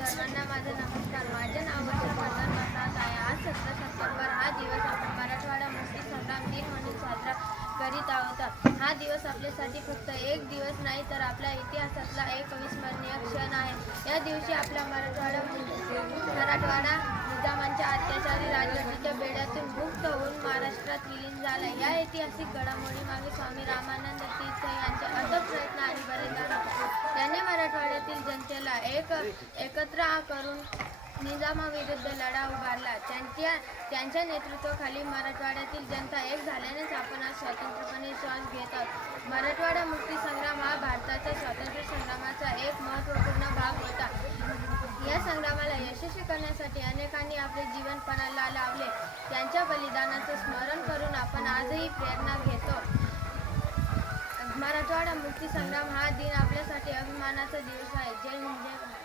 सर्वांना माझा नमस्कार. माझे नाव वर्षवर्धन वसंत आहे. आज 17 सप्टेंबर हा दिवस आपण मराठवाडा मुक्ती संग्राम दिन म्हणून साजरा करीत आहोत. हा दिवस आपल्यासाठी फक्त एक दिवस नाही तर आपल्या इतिहासातला एक अविस्मरणीय क्षण आहे. या दिवशी आपला मराठवाडा निजामांच्या अत्याचारी राजवटीच्या बेड्यातून मुक्त होऊन महाराष्ट्रात विलीन झाला. या ऐतिहासिक घडामोडीमागे स्वामी रामानंद तीर्थ यांचे अथक प्रयत्न आणि बलिदान होते. त्यांनी मराठवाड्यातील जनतेला एकत्र करून निजामाविरुद्ध लढा उभारला. त्यांच्या नेतृत्वाखाली मराठवाड्यातील जनता एक झाल्यानेच आपण आज स्वतंत्रपणे श्वास घेत आहोत. मराठवाडा मुक्ती संग्राम हा भारताच्या स्वातंत्र्य संग्रामाचा एक महत्त्वपूर्ण भाग होता. या संग्रामाला यशस्वी करण्यासाठी अनेकांनी आपले जीवन पणाला लावले. त्यांच्या बलिदानाचे स्मरण करून आपण आजही प्रेरणा घेतो. मराठवाडा मुक्ती संग्राम हा दिन आपल्यासाठी अभिमानाचा दिवस आहे. जय हिंद, जय भारत.